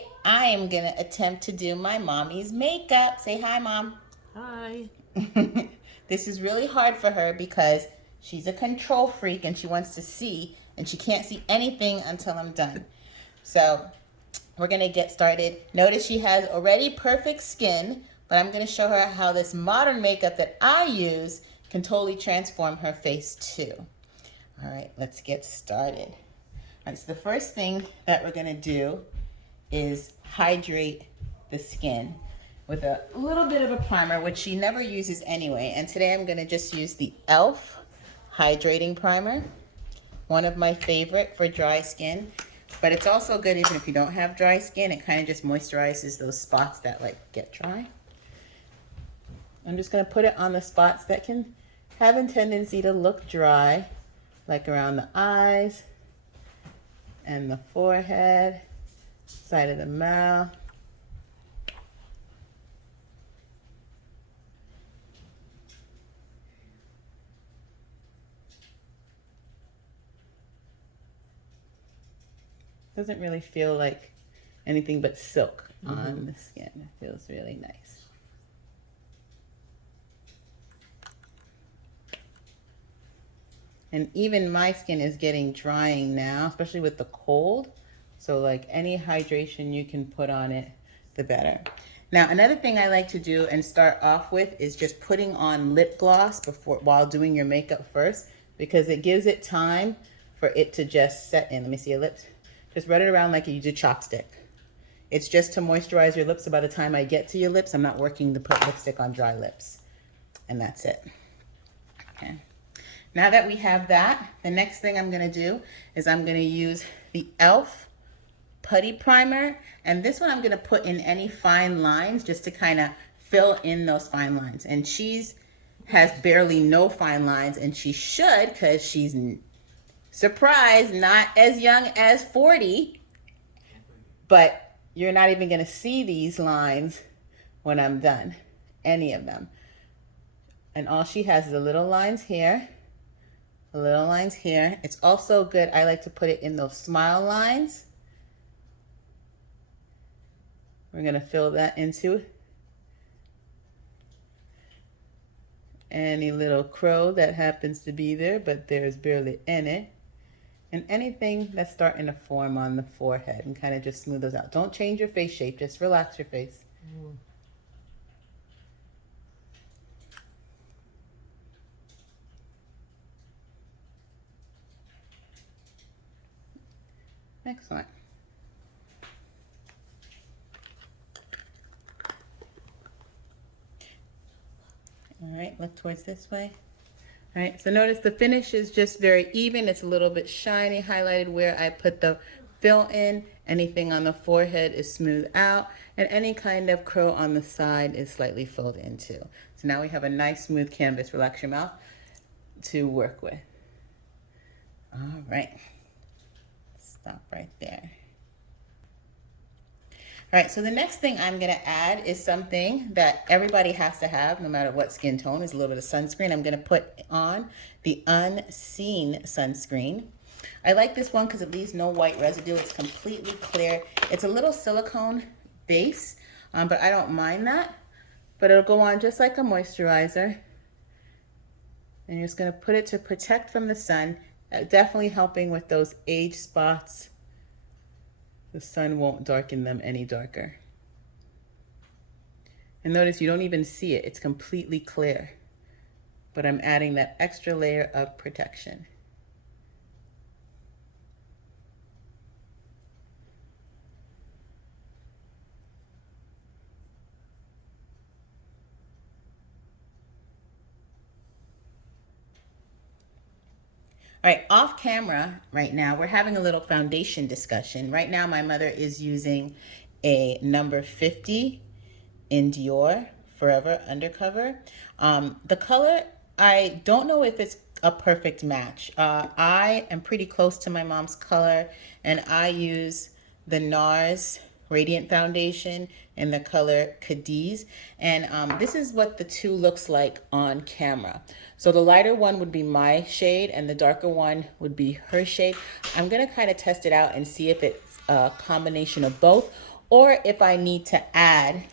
today I am going to attempt to do my mommy's makeup. Say hi, Mom. Hi. This is really hard for her because she's a control freak and she wants to see, and she can't see anything until I'm done. So we're going to get started. Notice she has already perfect skin, but I'm going to show her how this modern makeup that I use can totally transform her face too. All right, let's get started. All right, so the first thing that we're going to do is hydrate the skin with a little bit of a primer, which she never uses anyway. And today I'm going to just use the e.l.f. Hydrating Primer, one of my favorite for dry skin. But it's also good even if you don't have dry skin. It kind of just moisturizes those spots that like get dry. I'm just going to put it on the spots that can have a tendency to look dry, like around the eyes and the forehead, side of the mouth. Doesn't really feel like anything but silk on the skin. It feels really nice. And even my skin is getting drying now, especially with the cold. So like any hydration you can put on it, the better. Now, another thing I like to do and start off with is just putting on lip gloss while doing your makeup first, because it gives it time for it to just set in. Let me see your lips. Just rub it around like you do chopstick. It's just to moisturize your lips, so by the time I get to your lips, I'm not working to put lipstick on dry lips. And that's it. Okay. Now that we have that, the next thing I'm going to do is I'm going to use the e.l.f. Putty Primer. And this one I'm going to put in any fine lines just to kind of fill in those fine lines. And she's has barely no fine lines, and she should, because she's, surprise, not as young as 40. But you're not even going to see these lines when I'm done, any of them. And all she has is the little lines here. The little lines here. It's also good, I like to put it in those smile lines. We're going to fill that into any little crow that happens to be there, but there's barely any. And anything that's starting to form on the forehead, and kind of just smooth those out. Don't change your face shape, just relax your face. Excellent. All right, look towards this way. All right, so notice the finish is just very even. It's a little bit shiny, highlighted where I put the fill in. Anything on the forehead is smooth out, and any kind of crow on the side is slightly filled in too. So now we have a nice smooth canvas, relax your mouth, to work with. All right, stop right there. All right, so the next thing I'm gonna add is something that everybody has to have, no matter what skin tone, is a little bit of sunscreen. I'm gonna put on the Unseen sunscreen. I like this one because it leaves no white residue. It's completely clear. It's a little silicone base, but I don't mind that. But it'll go on just like a moisturizer. And you're just gonna put it to protect from the sun, definitely helping with those age spots. The sun won't darken them any darker. And notice you don't even see it. It's completely clear. But I'm adding that extra layer of protection. All right, off camera right now, we're having a little foundation discussion. Right now, my mother is using a number 50 in Dior Forever Undercover. The color, I don't know if it's a perfect match. I am pretty close to my mom's color, and I use the Narz Radiant Foundation in the color Cadiz. And this is what the two looks like on camera. So the lighter one would be my shade, and the darker one would be her shade. I'm gonna kind of test it out and see if it's a combination of both, or if I need to add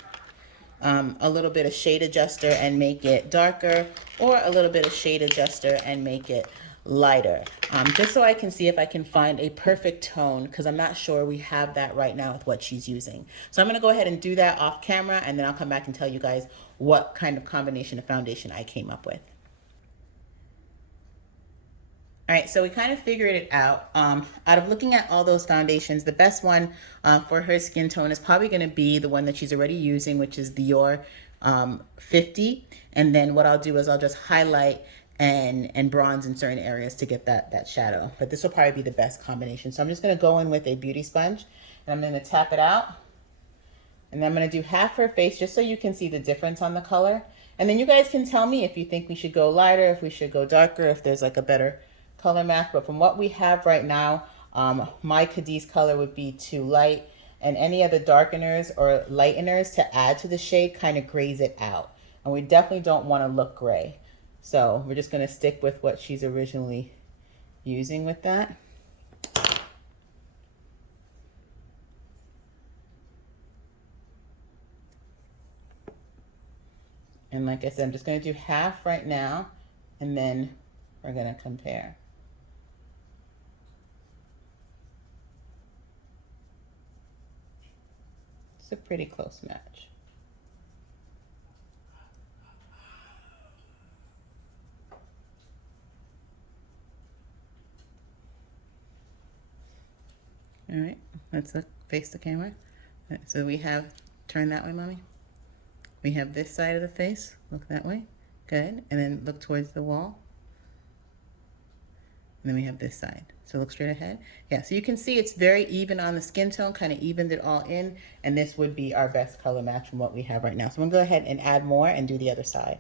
a little bit of shade adjuster and make it darker, or a little bit of shade adjuster and make it lighter, just so I can see if I can find a perfect tone, because I'm not sure we have that right now with what she's using. So I'm going to go ahead and do that off camera, and then I'll come back and tell you guys what kind of combination of foundation I came up with. All right, so we kind of figured it out. Out of looking at all those foundations, the best one for her skin tone is probably going to be the one that she's already using, which is Dior 50. And then what I'll do is I'll just highlight and bronze in certain areas to get that shadow. But this will probably be the best combination. So I'm just going to go in with a beauty sponge, and I'm going to tap it out. And then I'm going to do half her face just so you can see the difference on the color. And then you guys can tell me if you think we should go lighter, if we should go darker, if there's like a better color match. But from what we have right now, my Cadiz color would be too light, and any other darkeners or lighteners to add to the shade kind of grays it out, and we definitely don't want to look gray. So we're just going to stick with what she's originally using with that. And like I said, I'm just going to do half right now, and then we're going to compare. It's a pretty close match. All right, let's look, face the camera. So we have, turn that way, mommy. We have this side of the face, look that way, good. And then look towards the wall. And then we have this side. So look straight ahead. Yeah, so you can see it's very even on the skin tone, kind of evened it all in. And this would be our best color match from what we have right now. So I'm gonna go ahead and add more and do the other side.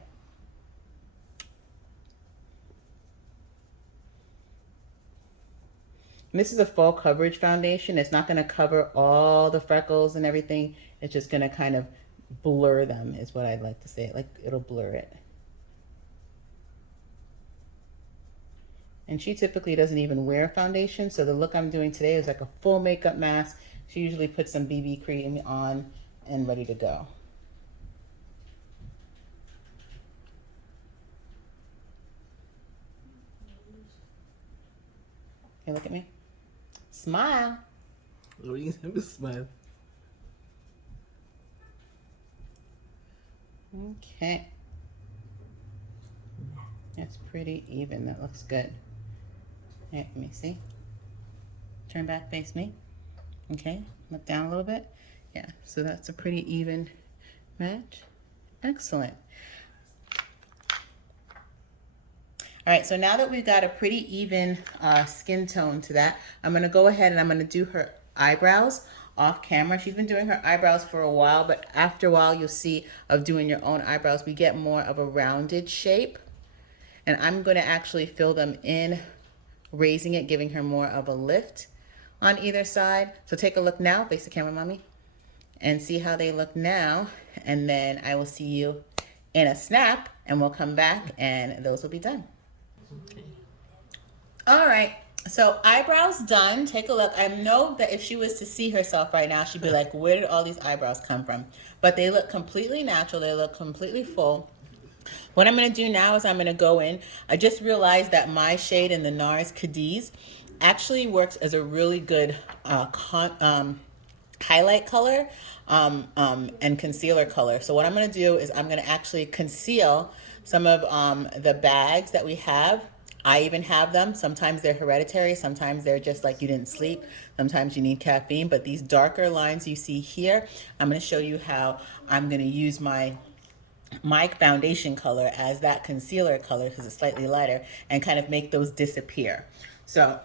And this is a full coverage foundation. It's not gonna cover all the freckles and everything. It's just gonna kind of blur them, is what I'd like to say. Like, it'll blur it. And she typically doesn't even wear foundation, so the look I'm doing today is like a full makeup mask. She usually puts some BB cream on and ready to go. Okay, look at me. Smile. Oh, you have a smile. Okay. That's pretty even. That looks good. All right, let me see. Turn back, face me. Okay, look down a little bit. Yeah, so that's a pretty even match. Excellent. All right, so now that we've got a pretty even skin tone to that, I'm gonna go ahead and I'm gonna do her eyebrows off camera. She's been doing her eyebrows for a while, but after a while you'll see of doing your own eyebrows, we get more of a rounded shape. And I'm gonna actually fill them in, raising it, giving her more of a lift on either side. So take a look now, face the camera, mommy, and see how they look now. And then I will see you in a snap, and we'll come back and those will be done. Okay. All right, so eyebrows done. Take a look. I know that if she was to see herself right now, she'd be like, where did all these eyebrows come from? But they look completely natural. They look completely full. What I'm going to do now is I'm going to go in. I just realized that my shade in the Narz Cadiz actually works as a really good highlight color and concealer color. So what I'm going to do is I'm going to actually conceal some of the bags that we have. I even have them. Sometimes they're hereditary. Sometimes they're just like you didn't sleep. Sometimes you need caffeine. But these darker lines you see here, I'm going to show you how I'm going to use my foundation color as that concealer color, because it's slightly lighter, and kind of make those disappear. So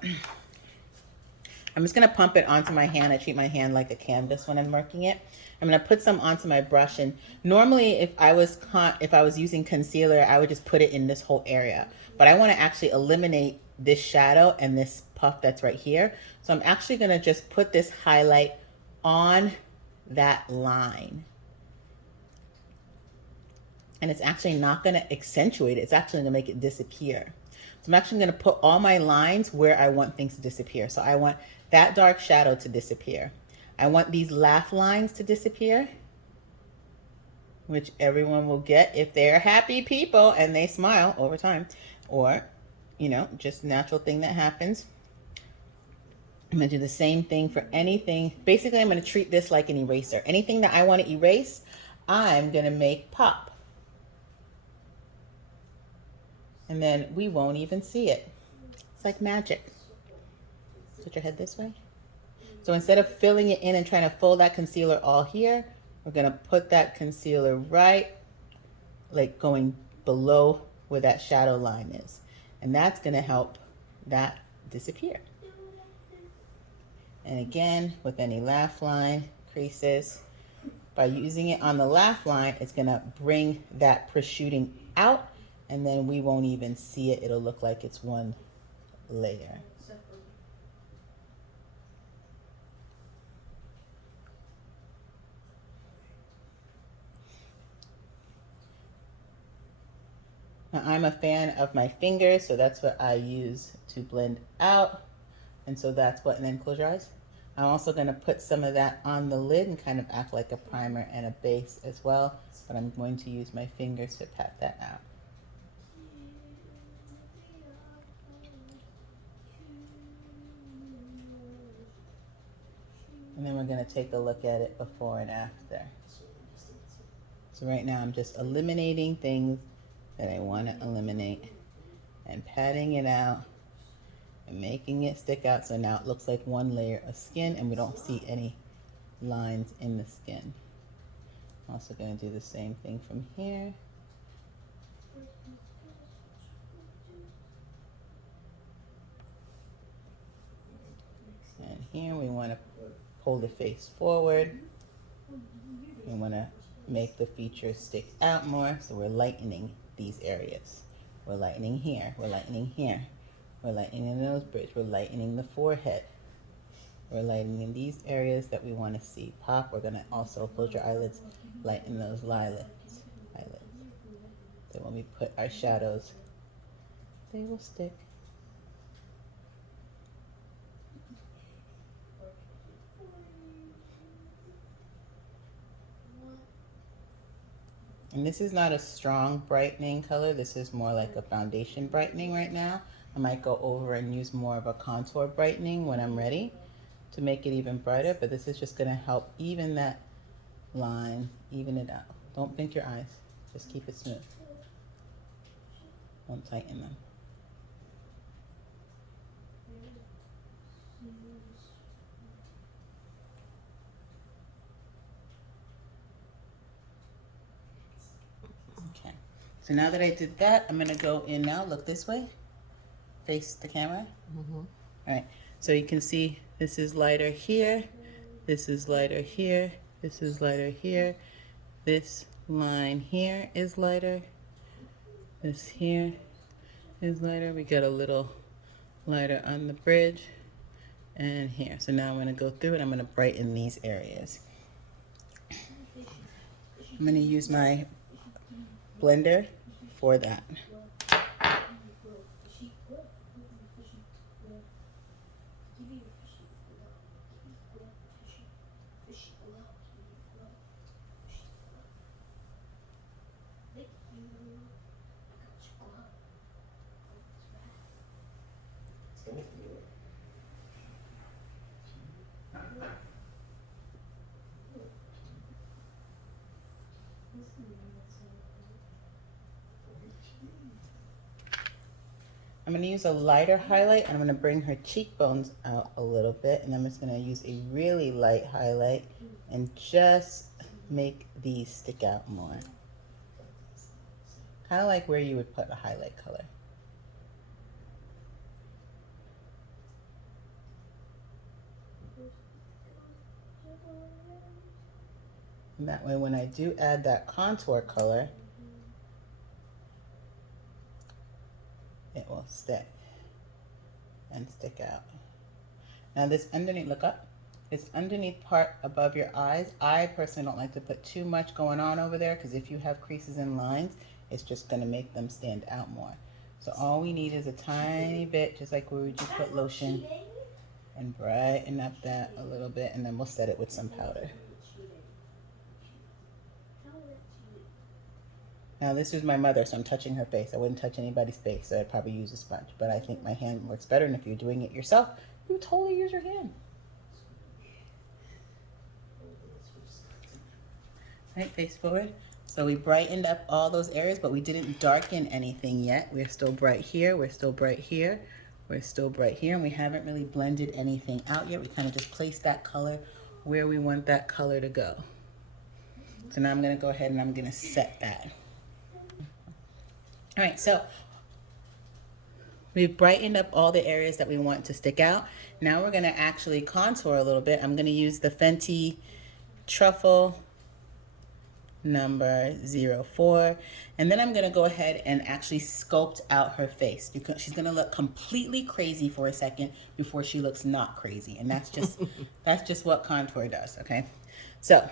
I'm just going to pump it onto my hand. I treat my hand like a canvas when I'm working it. I'm going to put some onto my brush, and normally if I was using concealer, I would just put it in this whole area. But I want to actually eliminate this shadow and this puff that's right here. So I'm actually going to just put this highlight on that line. And it's actually not going to accentuate it. It's actually going to make it disappear. So I'm actually going to put all my lines where I want things to disappear. So I want that dark shadow to disappear. I want these laugh lines to disappear, which everyone will get if they're happy people and they smile over time, or, you know, just natural thing that happens. I'm going to do the same thing for anything. Basically, I'm going to treat this like an eraser. Anything that I want to erase, I'm going to make pop. And then we won't even see it. It's like magic. Put your head this way. So instead of filling it in and trying to fold that concealer all here, we're going to put that concealer right, like going below where that shadow line is. And that's going to help that disappear. And again, with any laugh line creases, by using it on the laugh line, it's going to bring that protruding out, and then we won't even see it. It'll look like it's one layer. Now, I'm a fan of my fingers, so that's what I use to blend out. And so that's what, and then close your eyes. I'm also going to put some of that on the lid and kind of act like a primer and a base as well. But I'm going to use my fingers to pat that out. And then we're going to take a look at it before and after. So right now I'm just eliminating things that I want to eliminate and patting it out and making it stick out, so now it looks like one layer of skin and we don't see any lines in the skin. I'm also going to do the same thing from here. And here we want to pull the face forward. We want to make the features stick out more, so we're lightening these areas. We're lightening here, we're lightening here. We're lightening the nose bridge, we're lightening the forehead. We're lightening these areas that we want to see pop. We're going to also close your eyelids, lighten those eyelids. So when we put our shadows, they will stick. And this is not a strong brightening color. This is more like a foundation brightening right now. I might go over and use more of a contour brightening when I'm ready to make it even brighter, but this is just gonna help even that line, even it out. Don't blink your eyes, just keep it smooth. Don't tighten them. Okay, so now that I did that, I'm gonna go in now, look this way, face the camera. All right, so you can see this is lighter here, this is lighter here, this is lighter here, this line here is lighter, this here is lighter. We got a little lighter on the bridge and here. So now I'm going to go through and I'm going to brighten these areas. I'm going to use my blender for that. I'm going to use a lighter highlight and I'm going to bring her cheekbones out a little bit, and I'm just going to use a really light highlight and just make these stick out more. Kind of like where you would put a highlight color. And that way when I do add that contour color, it will stick and stick out. Now this underneath, look up, this underneath part above your eyes, I personally don't like to put too much going on over there, because if you have creases and lines, it's just going to make them stand out more. So all we need is a tiny bit, just like where we just put lotion, and brighten up that a little bit, and then we'll set it with some powder. Now this is my mother, so I'm touching her face. I wouldn't touch anybody's face, so I'd probably use a sponge. But I think my hand works better, and if you're doing it yourself, you totally use your hand. Right, face forward. So we brightened up all those areas, but we didn't darken anything yet. We're still bright here, we're still bright here, we're still bright here, and we haven't really blended anything out yet. We kind of just placed that color where we want that color to go. So now I'm gonna go ahead and I'm gonna set that. All right, so we've brightened up all the areas that we want to stick out. Now we're gonna actually contour a little bit. I'm gonna use the Fenty Truffle number 04, and then I'm gonna go ahead and actually sculpt out her face. She's gonna look completely crazy for a second before she looks not crazy, and that's just that's just what contour does. Okay, so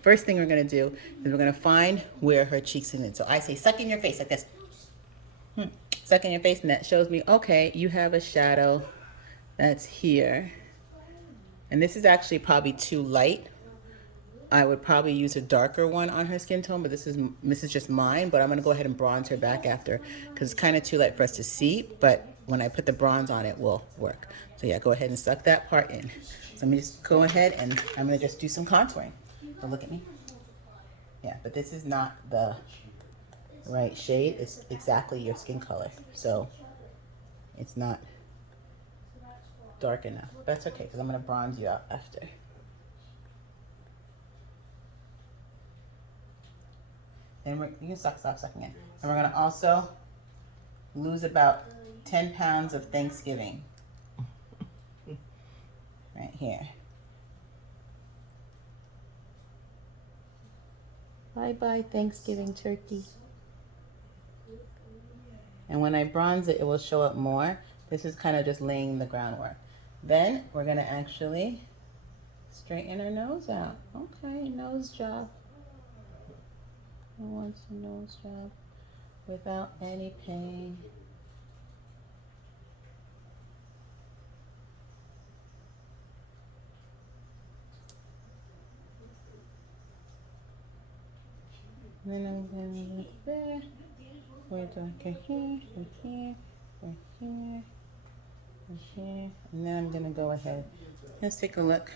first thing we're gonna do is we're gonna find where her cheeks are in. So I say suck in your face like this. Suck in your face, and that shows me, okay, you have a shadow that's here, and this is actually probably too light. I would probably use a darker one on her skin tone, but this is just mine. But I'm gonna go ahead and bronze her back after, because it's kind of too light for us to see, but when I put the bronze on, it will work. So yeah, go ahead and suck that part in. So let me just go ahead and I'm gonna just do some contouring. So look at me. Yeah, but this is not the right shade. It's exactly your skin color, so it's not dark enough. That's okay, because I'm gonna bronze you out after. And you can stop sucking it. And we're gonna also lose about 10 pounds of Thanksgiving. Right here. Bye-bye Thanksgiving turkey. And when I bronze it, it will show up more. This is kind of just laying the groundwork. Then we're gonna actually straighten her nose out. Okay, nose job. I want a nose job without any pain. And then I'm going to look there. We're darker here, right here, right here, right here. And then I'm going to go ahead. Let's take a look.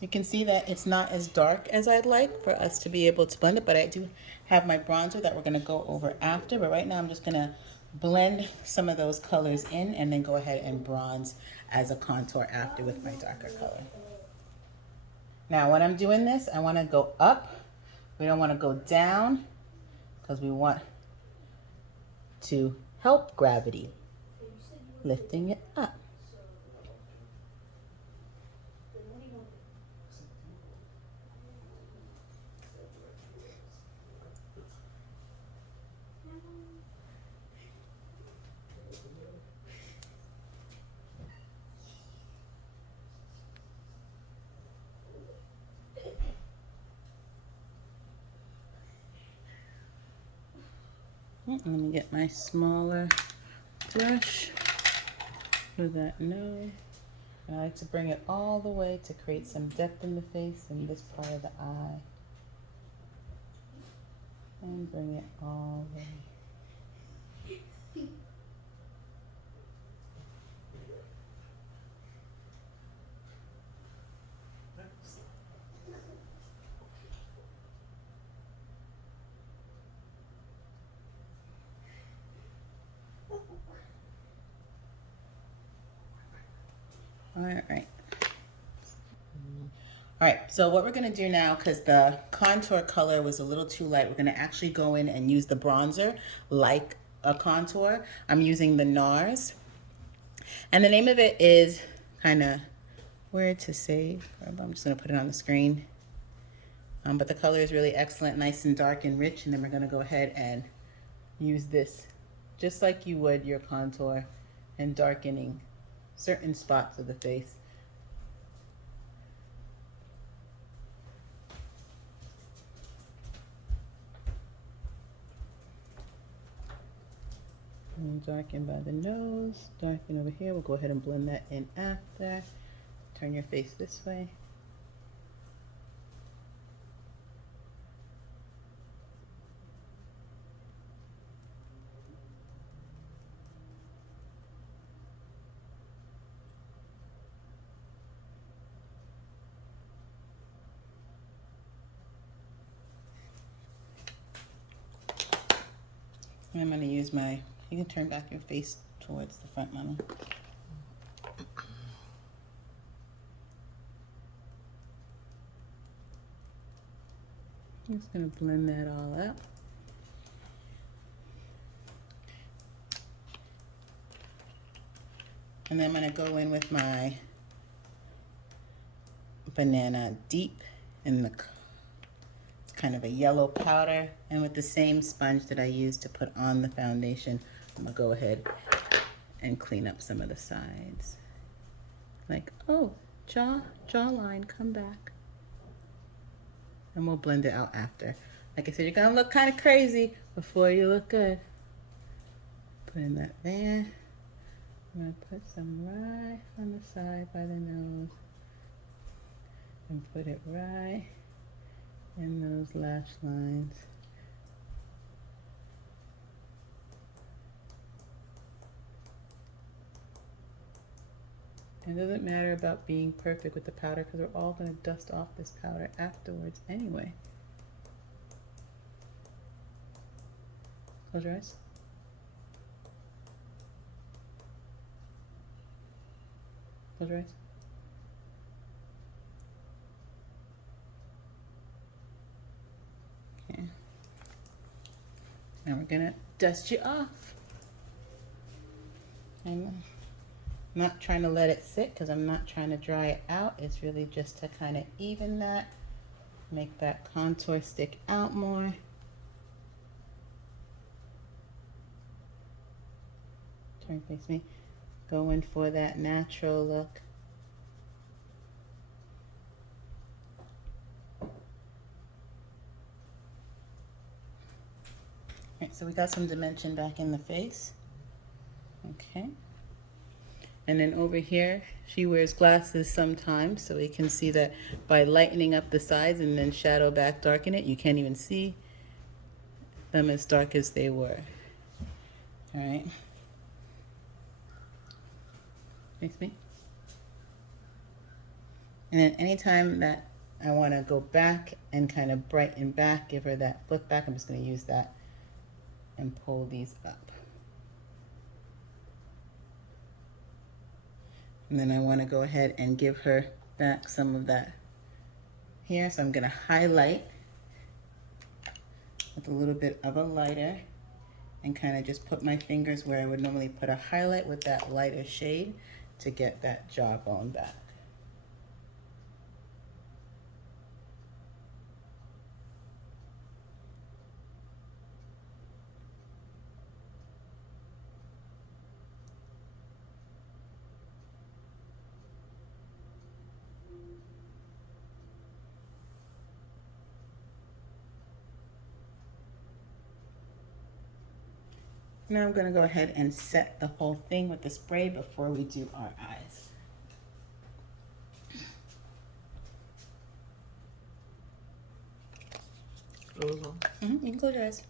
You can see that it's not as dark as I'd like for us to be able to blend it, but I do have my bronzer that we're going to go over after. But right now I'm just going to blend some of those colors in and then go ahead and bronze as a contour after with my darker color. Now when I'm doing this, I want to go up. We don't want to go down because we want to help gravity, lifting it up. Let me get my smaller brush for that nose. I like to bring it all the way to create some depth in the face and this part of the eye. And bring it all the way. All right, so what we're gonna do now, because the contour color was a little too light, we're gonna actually go in and use the bronzer like a contour. I'm using the Narz. And the name of it is kind of weird to say. I'm just gonna put it on the screen. But the color is really excellent, nice and dark and rich. And then we're gonna go ahead and use this just like you would your contour and darkening certain spots of the face. And darken by the nose, darken over here. We'll go ahead and blend that in after. Turn your face this way. And I'm going to use my, you can turn back your face towards the front, Mama. I'm just going to blend that all out. And then I'm going to go in with my Banana Deep in the kind of a yellow powder, and with the same sponge that I used to put on the foundation, I'm gonna go ahead and clean up some of the sides. Like, oh, jawline, come back. And we'll blend it out after. Like I said, you're gonna look kind of crazy before you look good. Putting that there. I'm gonna put some right on the side by the nose. And put it right in those lash lines. It doesn't matter about being perfect with the powder because we're all going to dust off this powder afterwards anyway. Close your eyes. Close your eyes. Okay. Now we're gonna dust you off. I'm not trying to let it sit because I'm not trying to dry it out. It's really just to kind of even that, make that contour stick out more. Turn face me. Going for that natural look. Alright, so we got some dimension back in the face. Okay. And then over here, she wears glasses sometimes, so we can see that by lightening up the sides and then shadow back, darken it, you can't even see them as dark as they were. Alright. Face me. And then anytime that I want to go back and kind of brighten back, give her that flip back, I'm just going to use that and pull these up. And then I want to go ahead and give her back some of that here. So I'm going to highlight with a little bit of a lighter and kind of just put my fingers where I would normally put a highlight with that lighter shade to get that jawbone back. Now I'm going to go ahead and set the whole thing with the spray before we do our eyes. You can close your eyes.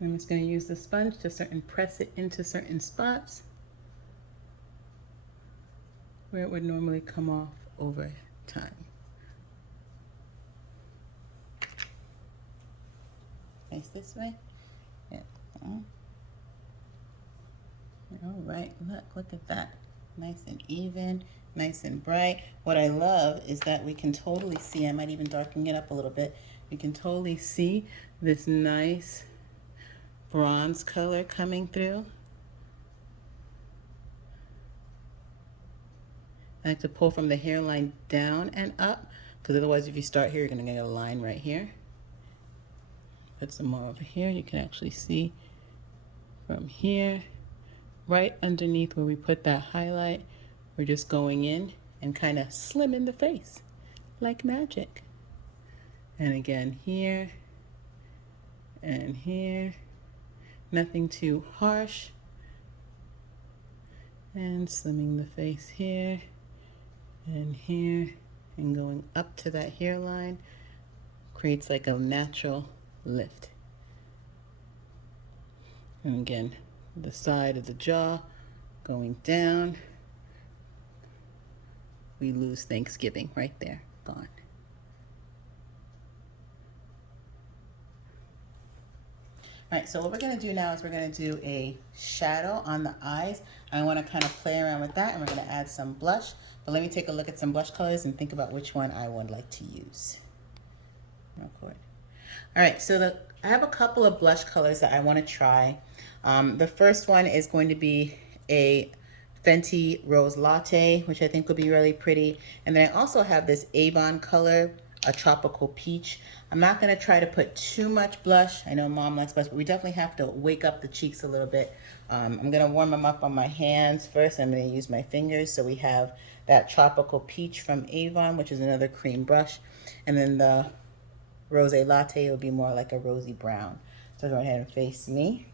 I'm just going to use the sponge to press it into certain spots where it would normally come off over time. Face this way. Yeah. All right, look at that. Nice and even, nice and bright. What I love is that we can totally see, I might even darken it up a little bit. We can totally see this nice bronze color coming through. I like to pull from the hairline down and up, because otherwise if you start here, you're gonna get a line right here. Put some more over here. You can actually see from here, right underneath where we put that highlight, we're just going in and kind of slimming the face like magic. And again, here and here Nothing too harsh. And slimming the face here and here and going up to that hairline creates like a natural lift. And again, the side of the jaw going down. We lose Thanksgiving right there, gone. All right, so what we're gonna do now is we're gonna do a shadow on the eyes. I wanna kind of play around with that, and we're gonna add some blush. But let me take a look at some blush colors and think about which one I would like to use. Record. All right, so I have a couple of blush colors that I wanna try. The first one is going to be a Fenty Rose Latte, which I think would be really pretty. And then I also have this Avon color, a tropical peach. I'm not gonna try to put too much blush. I know mom likes blush, but we definitely have to wake up the cheeks a little bit. I'm gonna warm them up on my hands first. I'm gonna use my fingers. So we have that tropical peach from Avon, which is another cream brush. And then the Rose Latte will be more like a rosy brown. So go ahead and face me.